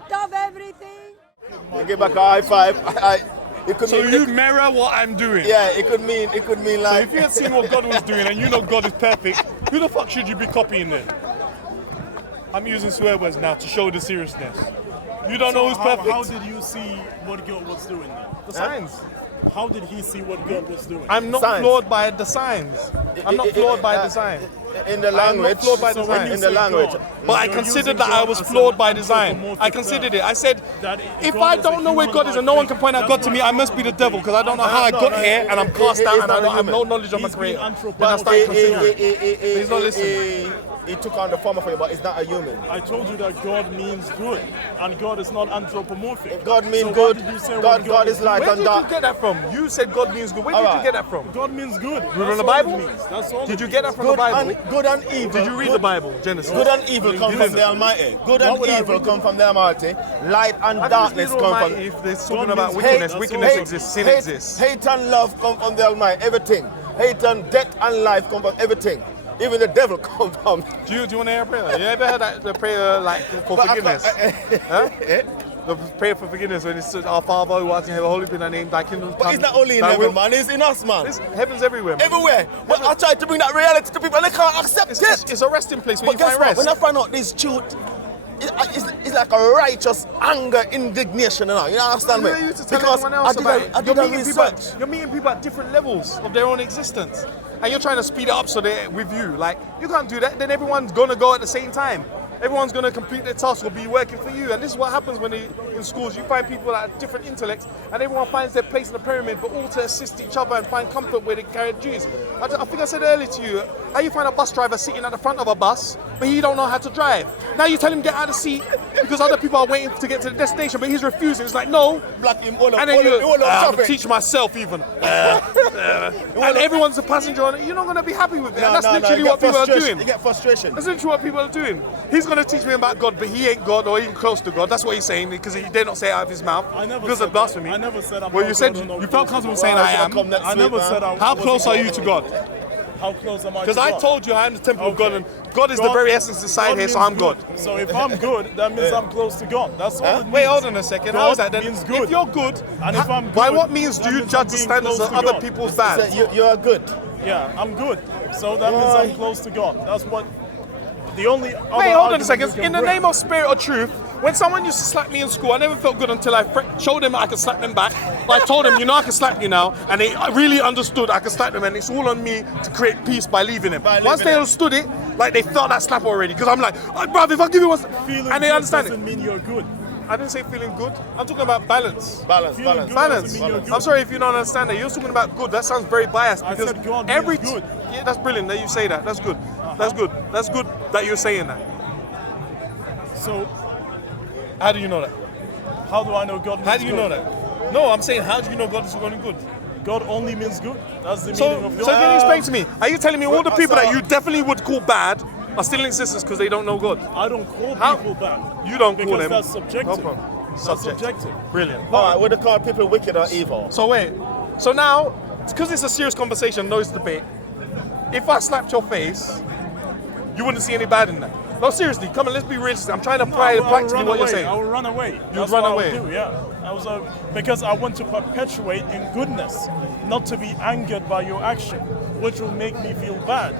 parent of everything. You give back a high five. You mirror what I'm doing. Yeah, it could mean So like. if you had seen what God was doing and you know God is perfect, who the fuck should you be copying then? I'm using swear words now to show the seriousness. You don't know who's perfect? How did you see what God was doing then? The signs. How did he see what God was doing? I'm not flawed by the signs. I'm not flawed by design. In the language. I'm not flawed by design. In the language. But I considered that I was flawed by design. I considered it. I said, if I don't know where God is and no one can point out God to me, I must be the devil because I don't know how I got here and I'm cast out and I don't have no knowledge of my creator. Then I started considering. He's not listening. He took on the form of it, but it's not a human. I told you that God means good, and God is not anthropomorphic. God means good. God is light Where and did dark. you get that from? You said God means good. Where did you get that from? God means good. From the Bible? That's all. Did you get that from the Bible? Good and evil. Did you read the Bible, Genesis? Good and evil come from the Almighty. Good and evil come from the Almighty. Light and darkness come from. If they're talking about wickedness, wickedness exists, sin exists. Hate and love come from the Almighty. Everything. Hate and death and life come from everything. Even the devil come from. Do you want to hear a prayer? You ever heard that the prayer like for forgiveness? Huh? The prayer for forgiveness when it's our Father who art in heaven, holy be thy name, thy kingdom come. But it's not only in heaven, man. It's in us, man. Heaven's everywhere, man. Everywhere. But I try to bring that reality to people and they can't accept it. It's a resting place where But you guess find what? rest. When I find out this truth, it's like a righteous anger, indignation, you understand me? You used to tell everyone else about it. I did a research. You're meeting people at different levels of their own existence. And you're trying to speed it up so they're with you. Like, you can't do that. Then everyone's going to go at the same time. Everyone's going to complete their task or be working for you. And this is what happens when in schools. You find people that have different intellects and everyone finds their place in the pyramid, but all to assist each other and find comfort where they carry duties. I think I said earlier to you, how you find a bus driver sitting at the front of a bus, but he don't know how to drive. Now you tell him get out of the seat because other people are waiting to get to the destination, but he's refusing. It's like, no. Black him all and then I'm going to teach myself even. And everyone's a passenger on it. You're not going to be happy with it. And that's literally what people are doing. You get frustration. That's literally what people are doing. He's going to teach me about God, but he ain't God or even close to God. That's what he's saying because he did not say it out of his mouth. Because of blasphemy. I never said I'm Well, you not said God or not you felt close comfortable to saying God. I am. I never said I How close are you to God? How close am I to God? Because I told you I am the temple of God, and God is the very essence inside here, so I'm God. So if I'm good, that means I'm close to God. That's all it means. Wait, hold on a second. How is that then? Means good. If you're good, And if I'm by good, what means do that you means judge I'm the being standards close of to other God. people's bad? You're good. Yeah, I'm good. So that means I'm close to God. That's what the only other Wait, hold on a argument second. you can In the bring. name of spirit or truth, when someone used to slap me in school, I never felt good until I showed them I could slap them back. But I told them, I can slap you now, and they really understood I could slap them, and it's all on me to create peace by leaving them. Once they understood it, like they felt that slap already, because I'm like, oh, bruv, if I give you one, Feeling and they good understand it. doesn't mean you're good. I didn't say feeling good. I'm talking about balance. Balance. doesn't mean you're good. I'm sorry if you don't understand that. You're talking about good. That sounds very biased I because said God every means good. Yeah, that's brilliant that you say that. That's good. That's good. That's good that you're saying that. So How do you know that? how do I know God means How do you know good? that? No, I'm saying how do you know God is going good? God only means good. That's the So, meaning of God. so can you explain to me? Are you telling me all the Well, people so- that you definitely would call bad are still in existence because they don't know God? I don't call How? people bad. You don't because call them. that's subjective. No problem. That's subjective. Brilliant. All right, would they call people wicked or evil? So wait. So now, because it's a serious conversation, no debate. If I slapped your face, you wouldn't see any bad in that. No, seriously, come on, let's be realistic. I'm trying to apply practically what you're saying. I will run away. That's run what away. I would do, yeah. Because I want to perpetuate in goodness, not to be angered by your action, which will make me feel bad.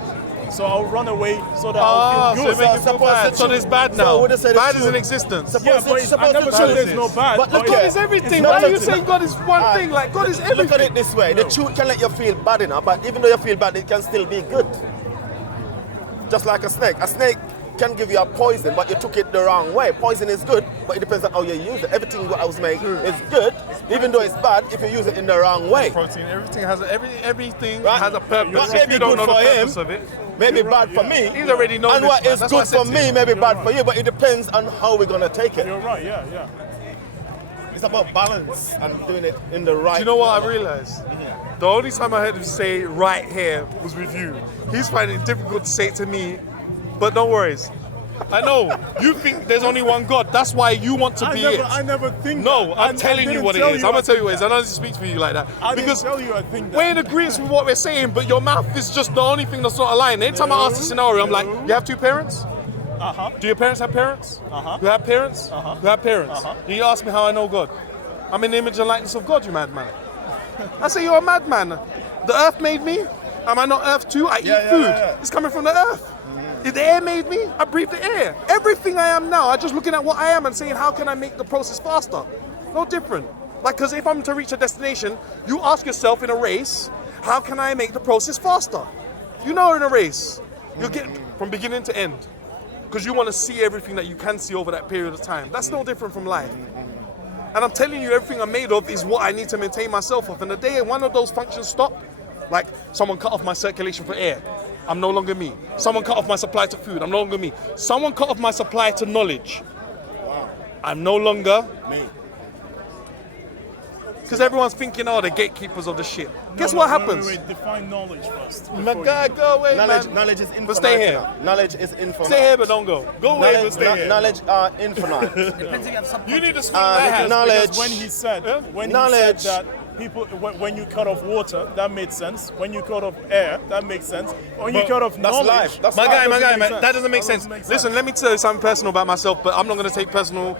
So I'll run away so that I'll feel So good. you make you feel bad. So there's bad So now. would they say the Bad is truth? in existence. Yeah, but I never said there's no bad. But look God at is everything. It's not Why are you that- saying God is one thing? Like God is everything. Look at it this way. The truth can let you feel bad enough, but even though you feel bad, it can still be good. Just like a snake. A snake can give you a poison, but you took it the wrong way. Poison is good, but it depends on how you use it. Everything what I was made is good, even though it's bad if you use it in the wrong way. Protein. Everything has everything Right? has a purpose. What If may you be don't good know the for purpose him, of it, may be bad for me. he's already known And this, what man. is That's what I good said for to me you. may be bad right. for you, but it depends on how we're gonna take it. You're right, yeah. It's about balance and doing it in the right. Do you know what I realized? The only time I heard him say right here was with you. He's finding it difficult to say it to me, but don't worry. I know. You think there's only one God. That's why you want to be it. I never think No, that. I'm telling you what it is. I'm going to tell you what it is. I know this speaks for you like that. I because didn't tell you I think that. we're in agreement with what we're saying, but your mouth is just the only thing that's not aligned. Anytime I ask a scenario, I'm like, you have two parents? Do your parents have parents? You have parents? You have parents. You ask me how I know God. I'm in the image and likeness of God, you madman. I say you're a madman. The earth made me. Am I not earth too? I eat food. It's coming from the earth. If the air made me, I breathe the air. Everything I am now, I'm just looking at what I am and saying, how can I make the process faster? No different. Like, because if I'm to reach a destination, you ask yourself in a race, how can I make the process faster? You know, in a race, you get from beginning to end, because you want to see everything that you can see over that period of time. That's no different from life. And I'm telling you, everything I'm made of is what I need to maintain myself of. And the day one of those functions stop, like someone cut off my circulation for air, I'm no longer me. Someone cut off my supply to food, I'm no longer me. Someone cut off my supply to knowledge, I'm no longer Me. Because everyone's thinking, oh, the gatekeepers of the shit. Guess what happens? Wait, define knowledge first. My guy, go away, Knowledge is infinite. But stay here. Knowledge is infinite. Stay here, but don't go. Go away, but stay here. Knowledge are infinite. You need to speak that. Knowledge. Because when he said Knowledge. that people, when you cut off water, that made sense. When you cut off air, that makes sense. When you cut off That's knowledge, life. That's My life. guy, make man, sense. that doesn't make That sense. doesn't make sense. Listen, let me tell you something personal about myself, but I'm not going to take personal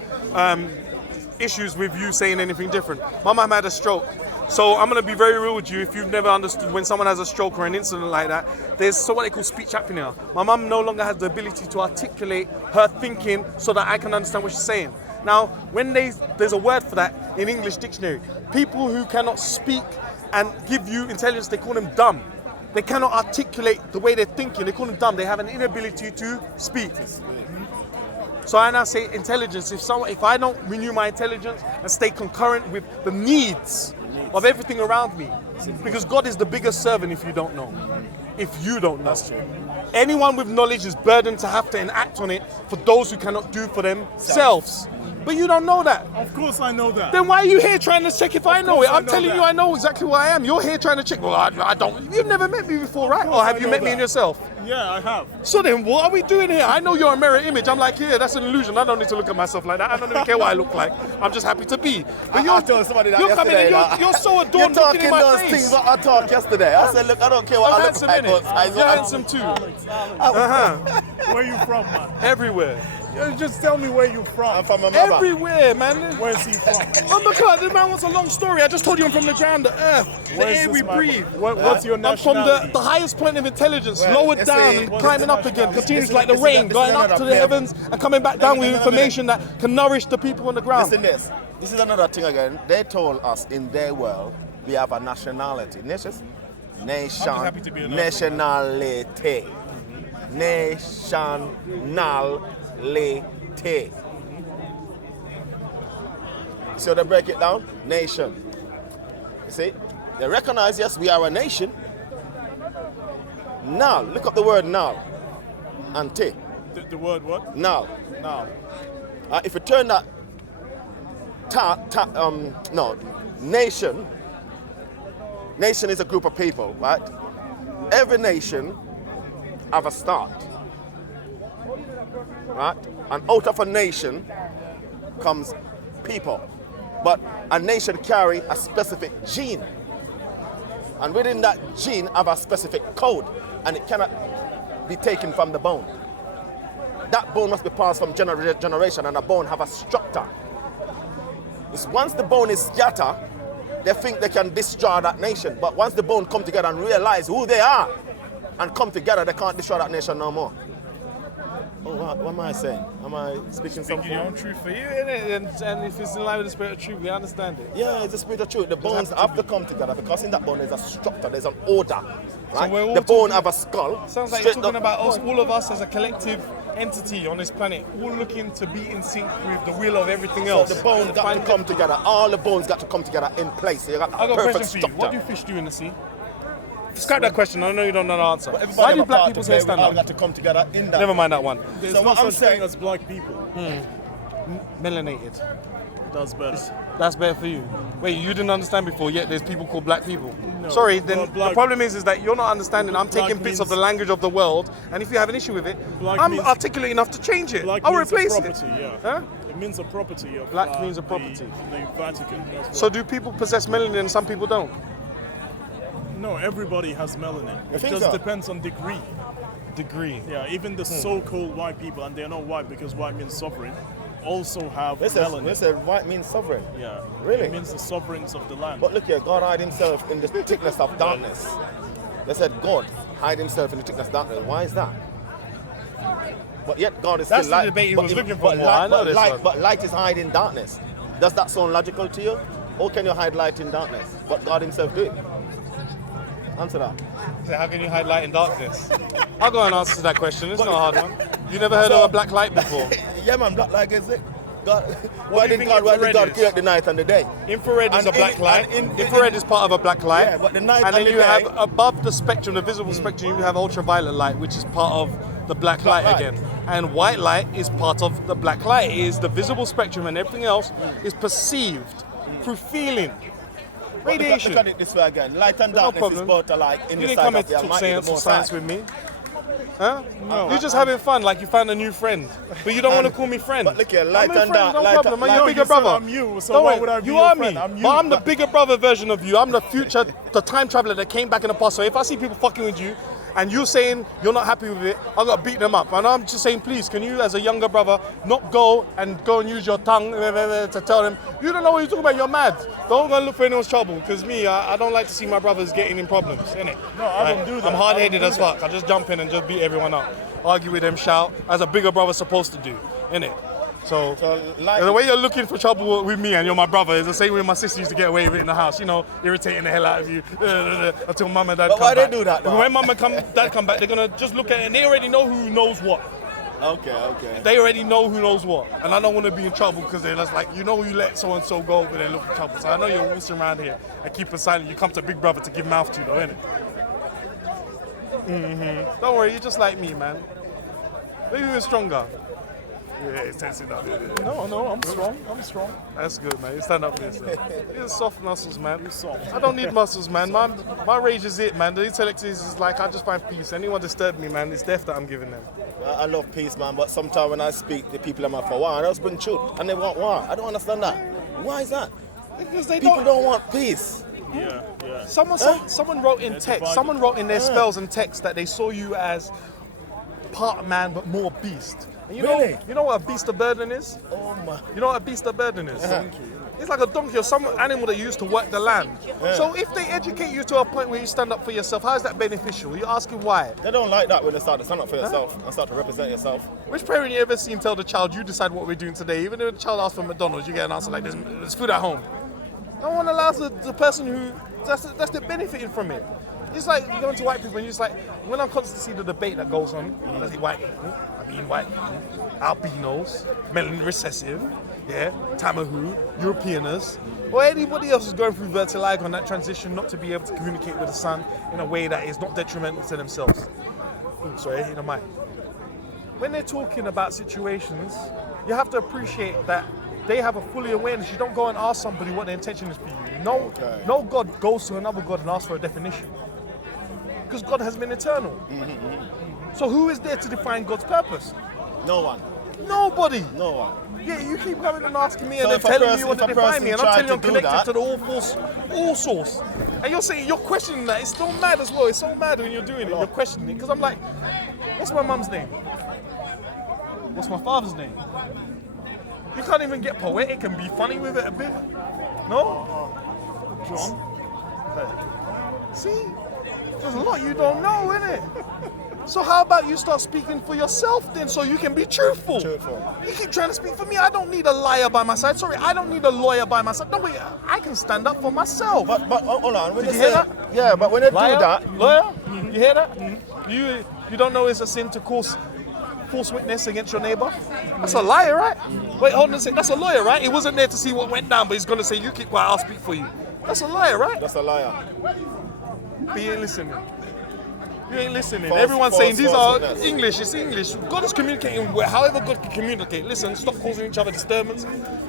issues with you saying anything different. My mum had a stroke. So I'm going to be very real with you. If you've never understood, when someone has a stroke or an incident like that, there's what they call speech apnea. My mum no longer has the ability to articulate her thinking so that I can understand what she's saying. Now, when there's a word for that in English dictionary, people who cannot speak and give you intelligence, they call them dumb. They cannot articulate the way they're thinking. They call them dumb. They have an inability to speak. So I now say intelligence. If I don't renew my intelligence and stay concurrent with the needs of everything around me, because God is the biggest servant if you don't know. If you don't know. That's true. Anyone with knowledge is burdened to have to enact on it for those who cannot do for themselves. But you don't know that. Of course I know that. Then why are you here trying to check if I know it? I I'm know telling that. you I know exactly who I am. You're here trying to check. Well, I don't. You've never met me before, right? Or have I you know met me that. in yourself? Yeah, I have. So then what are we doing here? I know you're a mirror image. I'm like, yeah, that's an illusion. I don't need to look at myself like that. I don't even care what I look like. I'm just happy to be. But I told somebody that you're coming in, yesterday, you're so You're adorned looking talking in my those face. things that I talked yesterday. I said, look, I don't care what I'm I look handsome, like. innit? You're handsome too. Alex. Where you from, man? Everywhere. Just tell me where you from. I'm from my mother. Everywhere, man. Where's he from? Oh my God, this man wants a long story. I just told you I'm from the ground, the earth, the Where's air we this man breathe. from? What's your I'm from nationality? the highest point of intelligence, Well, lowered let's down say- and What's climbing the up again, nationality? continues This is- like the this is rain, a- this going is up another to the level. heavens and coming back down with No. information that can nourish the people on the ground. Listen this. This is another thing again. They told us in their world we have a nationality. Nations? Nation. happy to be a Nationality. Nationality. So they break it down? Nation. You see? They recognize, yes, we are a nation. Now, look up the word now. Ante. The word what? Now. Now. If you turn that nation is a group of people, right? Every nation have a start, right? And out of a nation comes people, but a nation carry a specific gene, and within that gene have a specific code, and it cannot be taken from the bone. That bone must be passed from generation, and a bone have a structure. It's once the bone is scattered, they think they can destroy that nation. But once the bone come together and realize who they are and come together, they can't destroy that nation no more. Oh, what am I saying? Am I speaking something? Your own truth for you, innit? And if it's in line with the spirit of truth, we understand it. Yeah, it's the spirit of truth. The bones have to come together because in that bone there's a structure, there's an order. Right? we're all The bone talking- have a skull. Sounds like you're straight talking up- about us, all of us as a collective entity on this planet, all looking to be in sync with the will of everything So else. the bones got to come together. All the bones got to come together in place. So you got I got a perfect question for you. What do structure. fish do in the sea? Scrap that question. I know you don't know the answer. Everybody Why have do a black part people to say play. stand We all up? got to come together in that. Never mind that one. There's So no what I'm such thing saying- as black people. Melanated. That's better. That's better for you. Wait, you didn't understand before, yet there's people called black people. No, Sorry, then well, the black- problem is that you're not understanding. I'm Black taking bits of the means- language of the world, and if you have an issue with it, Black I'm means- articulate enough to change it. Black I'll means replace a it. property, yeah. Huh? It means a property of Black means a property. The Vatican. That's So what- do people possess melanin and some people don't? no, everybody has melanin. It think just so? depends on degree. degree. Yeah, even the so-called white people, and they're not white because white means sovereign, also have They melanin. said white means sovereign. Yeah, Really? It means the sovereigns of the land. But look here, God hide himself in the thickness of darkness. They said God hide himself in the thickness of darkness. Why is that? But yet God is That's still the light. debate he But was if- looking for but more. light- I know but this light, one. But light is hiding darkness. Does that sound logical to you? Or can you hide light in darkness? But God himself do it. Answer that. So how can you hide light in darkness? I'll go and answer that question. It's not a hard one. You never heard of a black light before? Yeah, man, black light is it? God, do why you did think God infrared is? create the night and the day? Infrared is And a black in- light. and in- Infrared is part of a black light. Yeah, but the night and then and the you day- have above the spectrum, the visible spectrum, you have ultraviolet light, which is part of the black light light. again. And white light is part of the black light. It is the visible spectrum, and everything else is perceived through feeling. But Radiation. Look at it this way again. Light and No darkness is problem. both alike in You the didn't sight come of and the talk Almighty, the science or Most science High. with me. Huh? No, You're just having fun, like you found a new friend, but you don't want to call me friend. But look here, light I'm a and friend, dark- no light problem. and- Man, light- you're a No, bigger you said brother. I'm you, so Don't why worry, would I be you your are friend? me, I'm you. but I'm the bigger brother version of you. I'm the future, the time traveler that came back in the past. So if I see people fucking with you, and you saying you're not happy with it, I gotta beat them up. And I'm just saying, please, can you, as a younger brother, not go and use your tongue to tell them you don't know what you're talking about. You're mad. Don't go and look for anyone's trouble. Because me, I don't like to see my brothers getting in problems, innit? No, I don't do that. I'm hard-headed as fuck. I just jump in and just beat everyone up, argue with them, shout, as a bigger brother's supposed to do, innit? So light- the way you're looking for trouble with me and you're my brother is the same way my sister used to get away with it in the house, you know, irritating the hell out of you until mum and dad But come why they back. do that, though? When mum and dad come back, they're gonna just look at it and they already know who knows what. Okay. They already know who knows what. And I don't want to be in trouble because they're just like, you know, you let so-and-so go over there look for trouble. So I know you're waltzing around here and keeping silent. You come to Big Brother to give mouth to, though, innit? Don't worry, you're just like me, man. Maybe even stronger. Yeah, it's tensing up. No, I'm strong. That's good, man. You stand up for yourself. You're soft muscles, man. You're soft. I don't need muscles, man. My rage is it, man. The intellect is like, I just find peace. Anyone disturb me, man, it's death that I'm giving them. I love peace, man, but sometimes when I speak, the people are for war. I just bring truth, and they want war. I don't understand that. Why is that? Because they People don't want peace. Yeah. Someone wrote in They're text, divided. someone wrote in their spells and text that they saw you as part man but more beast. And Really? you know what a beast of burden is? Oh my. You know what a beast of burden is? It's like a donkey or some animal that you used to work the land. So if they educate you to a point where you stand up for yourself, how is that beneficial? You're asking why. They don't like that when they start to stand up for yourself and start to represent yourself. Which parent you ever seen tell the child, you decide what we're doing today? Even if the child asks for McDonald's, you get an answer like, there's food at home. No one allows the person who, that's the benefiting from it. It's like you go into white people and you're just like, when I constantly see the debate that goes on, I see white people, white people, albinos, melanin recessive, yeah, Tamahu, Europeaners, or anybody else who's going through vertigo on that transition not to be able to communicate with the sun in a way that is not detrimental to themselves. Sorry, in the mic. When they're talking about situations, you have to appreciate that they have a fully awareness. You don't go and ask somebody what their intention is for you. No God goes to another God and asks for a definition. Because God has been eternal. So who is there to define God's purpose? No one. Nobody. No one. Yeah, you keep coming and asking me So and then if a telling me person- you want if to a define person me, and I'm tried telling you I'm to do connected that- to the all source. And you're saying you're questioning that. It's so mad as well. It's so mad when you're doing it. You're questioning it because I'm like, what's my mum's name? What's my father's name? You can't even get poetic and be funny with it a bit. No? John. See? There's a lot you don't know, innit? So how about you start speaking for yourself then so you can be truthful? You keep trying to speak for me. I don't need a liar by my side. Sorry, I don't need a lawyer by my side. No, wait, I can stand up for myself. But hold on. When Did they you hear say- that? Yeah, but when they Liar? do that, Lawyer? You hear that? You don't know it's a sin to cause false witness against your neighbor? That's a liar, right? Wait, hold on a second. That's a lawyer, right? He wasn't there to see what went down, but he's going to say, you keep quiet, I'll speak for you. That's a liar, right? that's a liar. But you ain't listening. You ain't listening. False- Everyone's false- saying these false are witness. English. It's English. God is communicating however God can communicate. Listen, stop causing each other disturbance.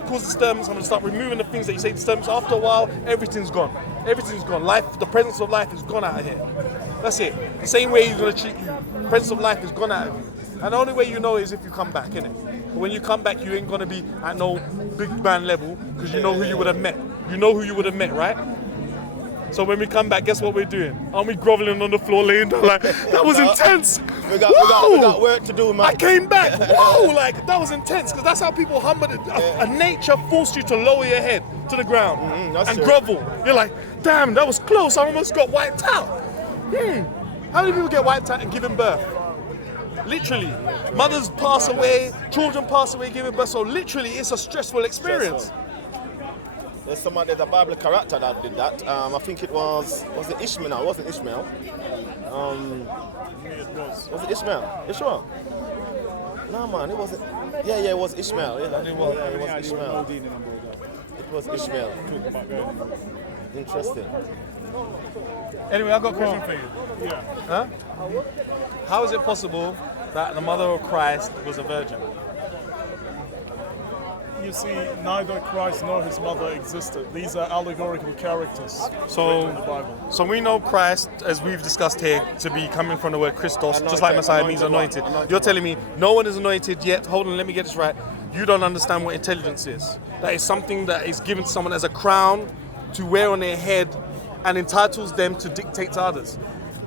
Cause disturbance. I'm going to start removing the things that you say disturbance. After a while, everything's gone. Everything's gone. Life, the presence of life is gone out of here. That's it. The same way he's going to treat you. The presence of life is gone out of you. And the only way you know is if you come back, innit? But when you come back, you ain't going to be at no big man level because you know who you would have met. You know who you would have met, right? So when we come back, guess what we're doing? Aren't we groveling on the floor, laying down like, that was intense? we got work to do, man. I came back. Whoa, like that was intense because that's how people humble it. A nature forced you to lower your head to the ground that's and true. grovel. You're like, damn, that was close. I almost got wiped out. How many people get wiped out and giving birth? Literally, mothers pass away, children pass away giving birth. So literally, it's a stressful experience. There's a Bible character that did that. I think it was it Ishmael? No, it wasn't Ishmael. Was it Ishmael? Ishmael? No, man, it wasn't. Yeah, it was Ishmael. Yeah, it was Ishmael. It was Ishmael. Interesting. Anyway, I've got a question for you. Yeah. Huh? How is it possible that the mother of Christ was a virgin? You see, neither Christ nor his mother existed. These are allegorical characters written in the Bible. So we know Christ, as we've discussed here, to be coming from the word Christos, just like Messiah means anointed. You're telling me no one is anointed yet. Hold on, let me get this right. You don't understand what intelligence is. That is something that is given to someone as a crown to wear on their head and entitles them to dictate to others.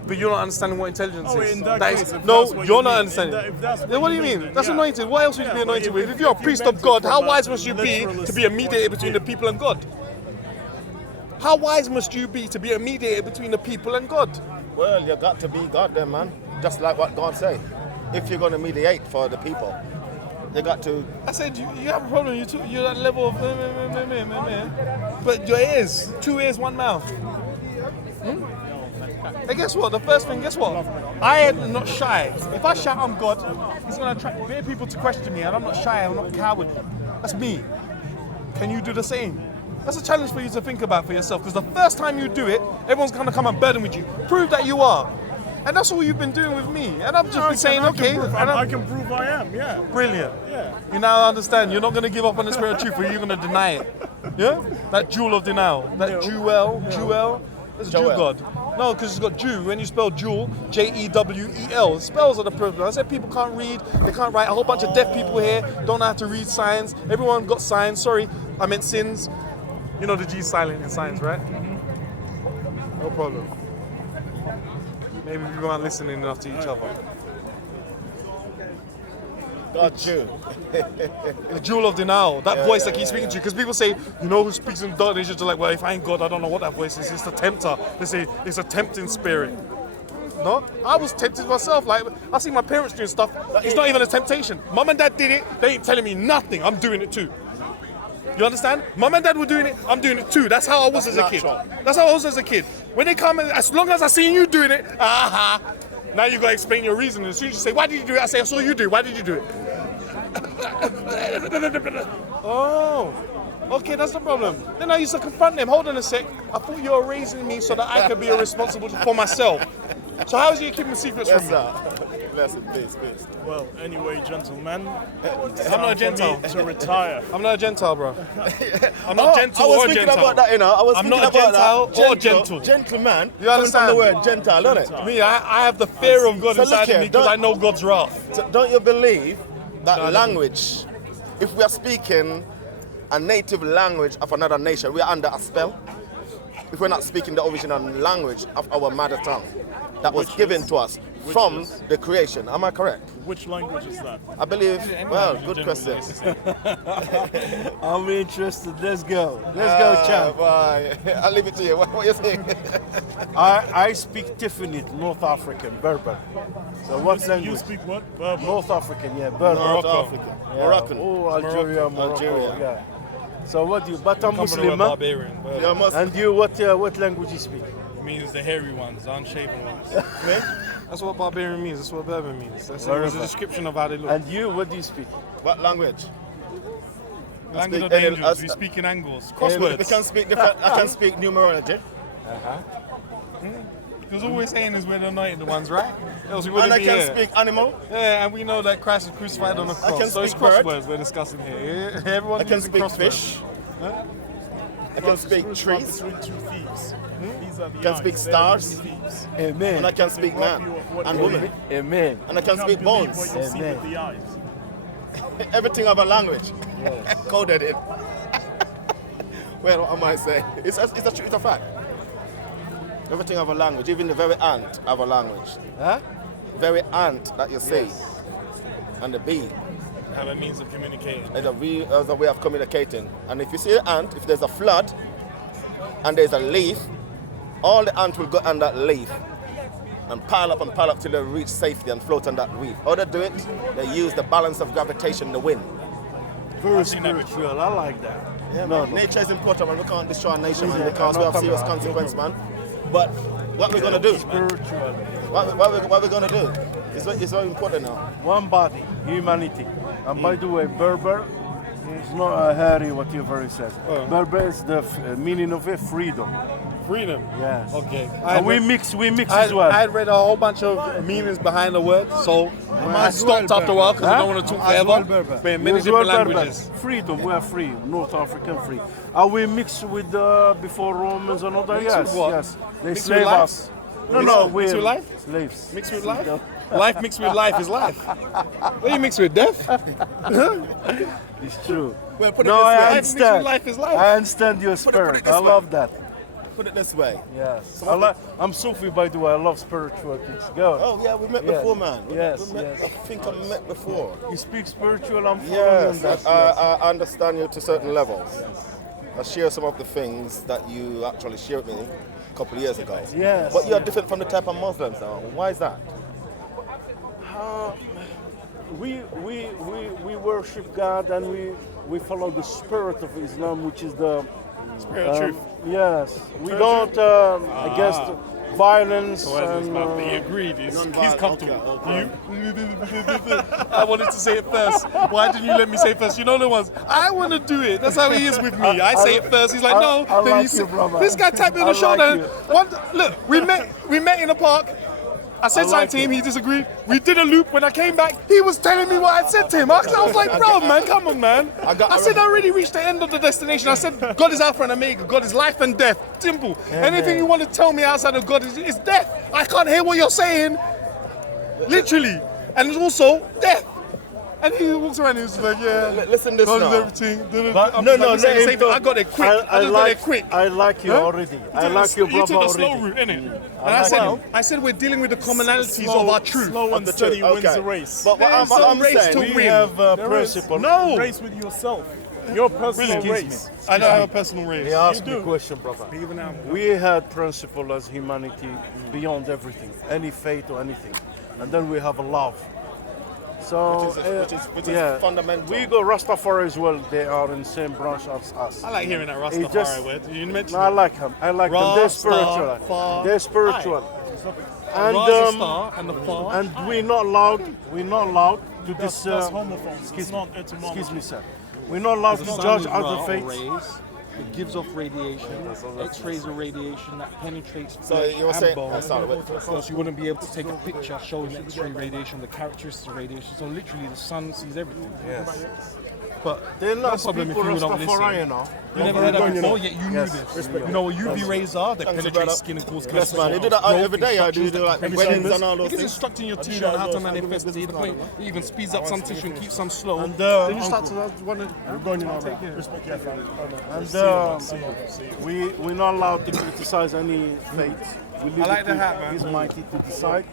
But you're not understanding what intelligence is. In that That case, is if no, that's what you're you not mean, understanding. if that's what Then what do you you mean, mean? That's yeah. anointed. What else would you be Yeah, anointed but with? If you're a you priest meant of it God, how from wise a must you be to literalist be a mediator point of between the view? people and God? How wise must you be to be a mediator between the people and God? Well, you got to be God then, man. Just like what God say. If you're going to mediate for the people, you got to. I said you have a problem. You're at the level of but your ears, 2 ears, 1 mouth. And guess what? The first thing, guess what? I am not shy. If I shout I'm God, it's going to attract bare people to question me, and I'm not shy. I'm not cowardly. That's me. Can you do the same? That's a challenge for you to think about for yourself. Because the first time you do it, everyone's going to come and burden with you. Prove that you are. And that's all you've been doing with me. And I've just been saying, okay. I can prove I am, yeah. Brilliant. Yeah. You now understand. You're not going to give up on the spirit of truth, or you're going to deny it. Yeah? That jewel of denial. That jewel. It's Jew God. No, because it's got Jew. When you spell jewel, Jewel, spells are the problem. I said people can't read, they can't write. A whole bunch of deaf people here don't know how to read signs. Everyone got signs. Sorry, I meant sins. You know the G's silent in signs, right? No problem. Maybe we weren't listening enough to each other. Got you. The jewel of denial, that voice that keeps speaking to you. Because people say, you know who speaks in darkness, you're just like, well, if I ain't God, I don't know what that voice is. It's the tempter. They say it's a tempting spirit. No, I was tempted myself. Like, I see my parents doing stuff. It's not even a temptation. Mum and dad did it. They ain't telling me nothing. I'm doing it too. You understand? Mum and dad were doing it. I'm doing it too. That's how I was as a kid. That's how I was as a kid. When they come, as long as I see you doing it, now you gotta explain your reason. As soon as you say, why did you do it? I say, I saw you do it. Why did you do it? Oh, okay, that's the problem. Then I used to confront them. Hold on a sec. I thought you were raising me so that I could be responsible for myself. So how is you keeping secrets from me? Blessed, please. Well, anyway, gentlemen, I'm not a Gentile. to retire. I'm not a Gentile, bro. I'm not gentle I was or thinking Gentile. about that, you know. I was I'm thinking not a about Gentile that. or gentle. Gentleman. You understand? From the word Gentile, don't it? Me, I have the fear of God So inside look of here, me because don't- I know God's wrath. So don't you believe that No, I don't. language, if we are speaking a native language of another nation, we are under a spell? If we're not speaking the original language of our mother tongue that was given to us from the creation. Am I correct? Which language is that? I believe, well, good question. I'm interested. Let's go. Let's go, champ. Boy. I'll leave it to you. What you think? I speak Tifinit, North African, Berber. So what You language? speak what? Berber. North African, yeah, Berber. North Africa. Yeah. Moroccan. Oh, Algeria, Morocco. Algeria. Yeah. So what do you? But I'm Coming from a Muslim, huh? barbarian. But You must, And you, what language you speak? means the hairy ones, the unshaven ones. That's what barbarian means. That's what Berber means. That's Berber. a description of how they look. And you, what do you speak? what language? Language of speak the any- angels. We speak in angles. We Crosswords. can speak different. I can speak numerology. Because all we're saying is we're the anointed ones, right? Else we And wouldn't I be can here. speak animal. Yeah, and we know that Christ was crucified on the cross. can So it's speak bird. crosswords we're discussing here. Everyone I can using speak crosswords. fish. I can speak trees. Between two thieves. These are the Can eyes. speak They are the stars. two thieves. Amen. And I can speak man and woman. Amen. And I can You speak can't believe bones. what you see Amen. with the eyes. Everything of a language. Coded in. Well, what am I saying? It's a fact. Everything of a language, even the very ant of a language. Huh? very ant that you see, and the bee, Have a means of communicating. is a way of communicating. And if you see an ant, if there's a flood and there's a leaf, all the ants will go on that leaf and pile up till they reach safety and float on that leaf. How they do it? They use the balance of gravitation, the wind. Very spiritual. I like that. Yeah, No, man. no. Nature is important, man. We can't destroy nature, man, Yeah, because no we have problem. serious consequence, man. But what we're gonna do? Spiritual. What we're gonna do? It's very important now. One body, humanity. And by the way, Berber is not hairy, what you've already said. Berber is the meaning of it, freedom. Freedom. Yes. Okay. And we mix as well. I read a whole bunch of meanings behind the word, so I stopped after a while because I don't want to talk forever. But in many As well, different Berber. languages. Freedom, we are free. North African free. Are we mixed with before Romans and all that? Mixed Yes, with what? yes. They Mixed slave with life? us. No, we're mixed with life? slaves. Mixed with life? Life mixed with life is life. What do you mix with death? It's true. Well, put it No, this I way. Life mixed with understand. life is life. I understand your it spirit. this I way. love that. Put it this way. Yes. I'm Sufi, by the way. I love spiritual things. Go. Oh yeah, we met Yes. before, man. Yes, We met, yes. I think I met before. You speak spiritual, I'm following Yes, that. I understand you to certain levels. I share some of the things that you actually shared with me a couple of years ago. Yes. But you're different from the type of Muslims now. Why is that? We worship God and we follow the spirit of Islam, which is the Spirit of truth. Yes, we don't against violence and He agreed. He's Non-violent, comfortable. okay. I wanted to say it first. Why didn't you let me say it first? You know the ones. I want to do it. That's how he is with me. I say it first. He's like, no. I Then like he said- you, brother. this guy tapped me on the I shoulder. like Look, we met in the park. I said I something like to him. you. He disagreed. We did a loop. When I came back, he was telling me what I said to him. I was like, bro, man, come on, man. I said I already reached the end of the destination. I said God is Alpha and Omega. God is life and death. Simple. Anything you want to tell me outside of God is death. I can't hear what you're saying. Literally. And it's also death. And he walks around and he's like, yeah. Listen this God is now. everything. But I'm no, like, no, you say the let same him thing. talk. I got it quick. I just got it quick. I like you already. I like your You brother took the slow already. route, innit? And I said we're dealing with the commonalities of our truth. Slow and the steady truth, wins okay. the race. But what There's I'm some race saying, to We win. have There is principle. No. race with yourself. Your personal race. I don't have a personal race. He asked me do. a question, brother. We had principle as humanity beyond everything, any faith or anything, and then we have a love. So which is fundamental. We go Rastafari as well. They are in the same branch as us. I like hearing that He Rastafari just- word. You mentioned No, I like them. I like them. They're spiritual. Rastafari. They're spiritual. And Rasta and the far. and we're not allowed. We're not allowed to That's homophones. It's not etymology. Excuse me, sir. We're not allowed to judge other faiths. It gives off radiation, X-rays are radiation that penetrates So flesh you were and saying, bone. sorry, wait. So you wouldn't be able to take a picture showing X-ray radiation, the characteristics of radiation. So literally, the sun sees everything. Yes. But They're no not problem if people you don't Rastafari, listen. you know. You never heard that before, yet you knew Yes. this. You know what UV rays are? They Thanks, penetrate brother. skin and cause Yes, cancer. man. You do that every day. I do like weddings and all It those gives things. instructing your team on how to manifest it to the point it even speeds up some tissue and keeps some slow. And, Then you start to want to we're not allowed to criticize any faith. We leave I like it the to hat, man. His mighty to decide.